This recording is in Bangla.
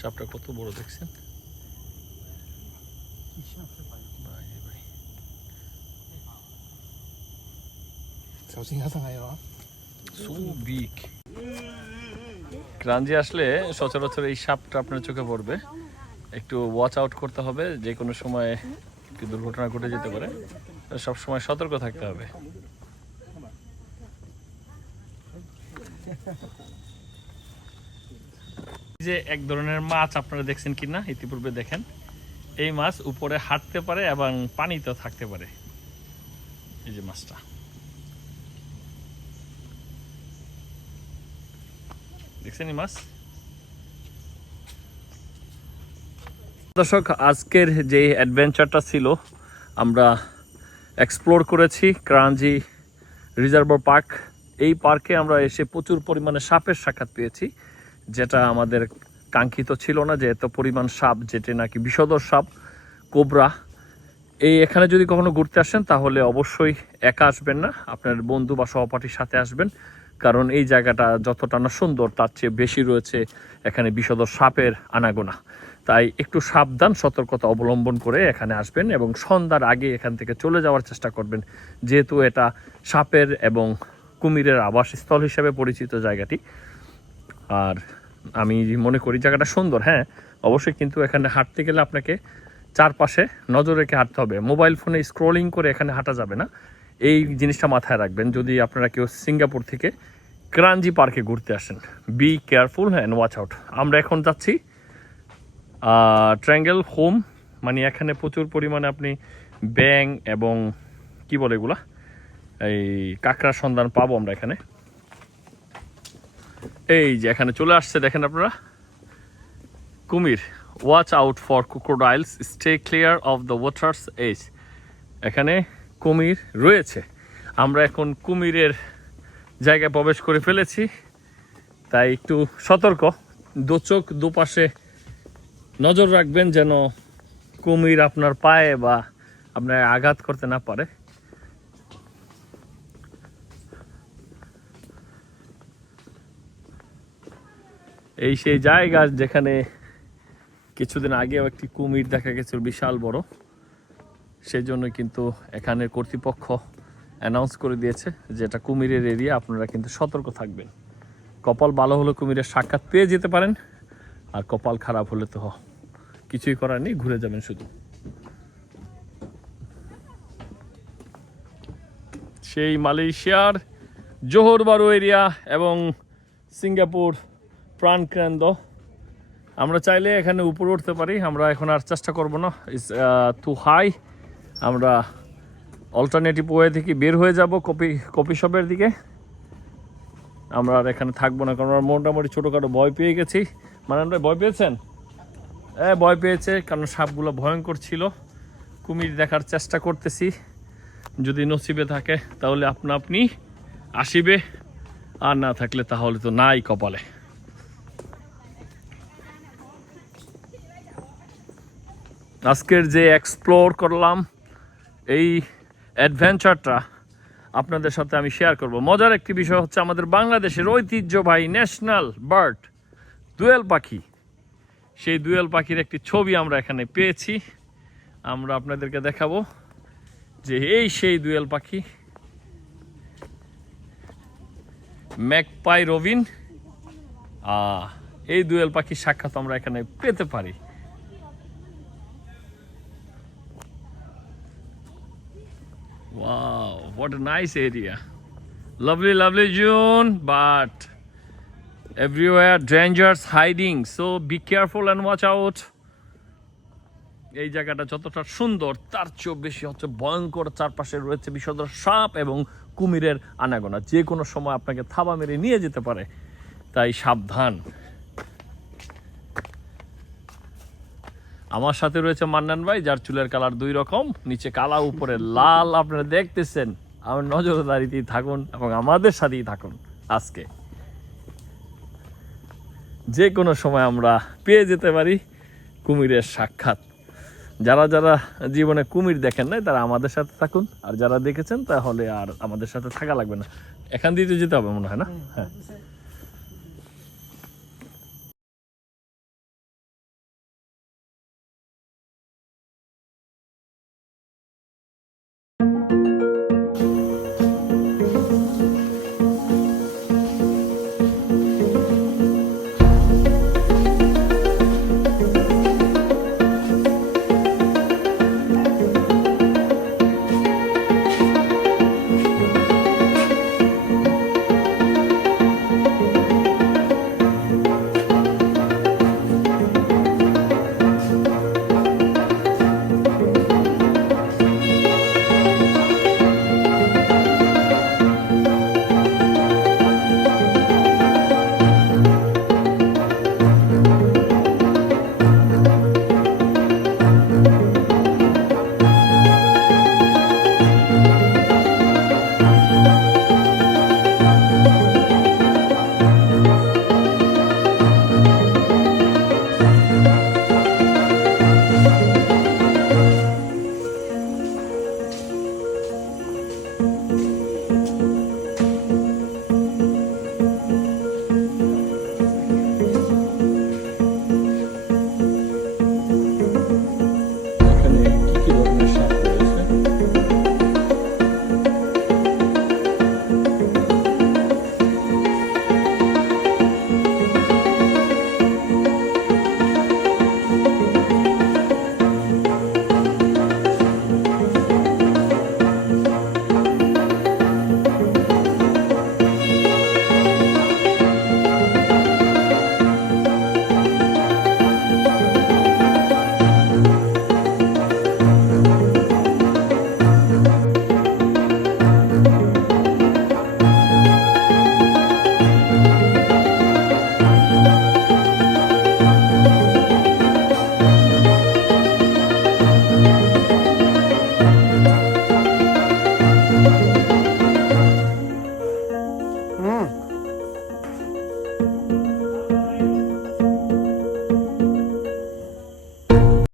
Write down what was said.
সাপটা কত বড় দেখছেন সো বিগ। ক্রাঞ্জি আসলে সচরাচর এই সাপটা আপনার চোখে পড়বে, একটু ওয়াচ আউট করতে হবে, যে কোনো সময় একটু দুর্ঘটনা ঘটে যেতে পারে, সব সময় সতর্ক থাকতে হবে। যে এক ধরনের মাছ আপনারা দেখছেন কিনা ইতিপূর্বে, দেখেন এই মাছ উপরে হাঁটতে পারে এবং পানিতেও থাকতে পারে। এই যে মাছটা দেখছেন, এই মাছ। দর্শক, আজকের যে অ্যাডভেঞ্চারটা ছিল, আমরা এক্সপ্লোর করেছি ক্রাঞ্জি রিজার্ভার পার্ক। এই পার্কে আমরা এসে প্রচুর পরিমাণে সাপের সাক্ষাৎ পেয়েছি, যেটা আমাদের কাঙ্ক্ষিত ছিল না, যে এত পরিমাণ সাপ, যেটা নাকি বিষধর সাপ, কোবরা। এখানে যদি কখনো ঘুরতে আসেন তাহলে অবশ্যই একা আসবেন না, আপনার বন্ধু বা সহপাঠীর সাথে আসবেন, কারণ এই জায়গাটা যতটা না সুন্দর তার চেয়ে বেশি রয়েছে এখানে বিষধর সাপের আনাগোনা। তাই একটু সাবধান, সতর্কতা অবলম্বন করে এখানে আসবেন এবং সন্ধ্যার আগে এখান থেকে চলে যাওয়ার চেষ্টা করবেন, যেহেতু এটা সাপের এবং কুমিরের আবাসস্থল হিসেবে পরিচিত জায়গাটি। আর আমি মনে করি জায়গাটা সুন্দর, হ্যাঁ অবশ্যই, কিন্তু এখানে হাঁটতে গেলে আপনাকে চারপাশে নজর রেখে হাঁটতে হবে। মোবাইল ফোনে স্ক্রলিং করে এখানে হাঁটা যাবে না, এই জিনিসটা মাথায় রাখবেন যদি আপনারা কেউ সিঙ্গাপুর থেকে ক্রাঞ্জি পার্কে ঘুরতে আসেন। Be careful and watch out. আমরা এখন যাচ্ছি ট্রায়াঙ্গেল হোম, মানে এখানে প্রচুর পরিমাণে আপনি ব্যাং এবং কি বলে এগুলা, এই কাঁকড়ার সন্ধান পাবো আমরা এখানে। এই যে এখানে চলে আসছে, দেখেন আপনারা কুমির। Watch out for crocodiles, stay clear of the waters edge. এখানে কুমির রয়েছে, আমরা এখন কুমিরের জায়গায় প্রবেশ করে ফেলেছি, তাই একটু সতর্ক, দু চোখ দুপাশে নজর রাখবেন যেন কুমির আপনার পায়ে বা আপনার আঘাত করতে না পারে। এই সেই জায়গা যেখানে কিছুদিন আগেও একটি কুমির দেখা গেছিল বিশাল বড়, সেই জন্য কিন্তু এখানে কর্তৃপক্ষ অ্যানাউন্স করে দিয়েছে যে এটা কুমিরের এরিয়া, আপনারা কিন্তু সতর্ক থাকবেন। কপাল ভালো হলে কুমিরের সাক্ষাৎ পেয়ে যেতে পারেন, আর কপাল খারাপ হলে তো কিছুই করার নেই, ঘুরে যাবেন শুধু। সেই মালয়েশিয়ার জোহর বারু এরিয়া এবং সিঙ্গাপুর প্রাণকেন্দ্র। আমরা চাইলে এখানে উপরে উঠতে পারি, আমরা এখন আর চেষ্টা করব না, ইটস টু হাই। আমরা অল্টারনেটিভ ওয়ে থেকে বের হয়ে যাব কফি শপের দিকে। আমরা আর এখানে থাকবো না, কারণ আমরা মোটামুটি ছোটোখাটো ভয় পেয়ে গেছি। মানে ভয় পেয়েছেন? ভয় পেয়েছে, কারণ সাপগুলো ভয়ঙ্কর ছিল। কুমির দেখার চেষ্টা করতেছি, যদি নসিবে থাকে তাহলে আপনি আসিবে, আর না থাকলে তাহলে তো নাই কপালে। আজকের যে এক্সপ্লোর করলাম এই অ্যাডভেঞ্চারটা আপনাদের সাথে আমি শেয়ার করব। মজার একটি বিষয় হচ্ছে আমাদের বাংলাদেশের ঐতিহ্যবাহী ন্যাশনাল বার্ড দোয়েল পাখি। সেই দোয়েল পাখির একটি ছবি আমরা এখানে পেয়েছি, আমরা আপনাদেরকে দেখাবো যে এই সেই দোয়েল পাখি, ম্যাকপাই রবিন। এই দোয়েল পাখির সাক্ষাৎ আমরা এখানে পেতে পারি। Wow, what a nice area. Lovely, lovely June, but everywhere dangers hiding. So be careful and watch out. এই জায়গাটা যতটা সুন্দর তার চেয়েও বেশি হচ্ছে ভয়ঙ্কর। চারপাশে রয়েছে বিষধর সাপ এবং কুমিরের আনাগোনা, যে কোনো সময় আপনাকে থাবা মেরে নিয়ে যেতে পারে, তাই সাবধান। আমার সাথে রয়েছে মান্নান ভাই, যার চুলের কালার দুই রকম, নিচে কালা উপরে লাল, আপনারা দেখতেছেন। আমার নজরদারিতেই থাকুন এবং আমাদের সাথেই থাকুন। আজকে যে কোনো সময় আমরা পেয়ে যেতে পারি কুমিরের সাক্ষাৎ। যারা যারা জীবনে কুমির দেখেন নাই তারা আমাদের সাথে থাকুন, আর যারা দেখেছেন তাহলে আর আমাদের সাথে থাকা লাগবে না। এখান দিয়ে যেতে হবে মনে হয় না? হ্যাঁ। ধন্যবাদ।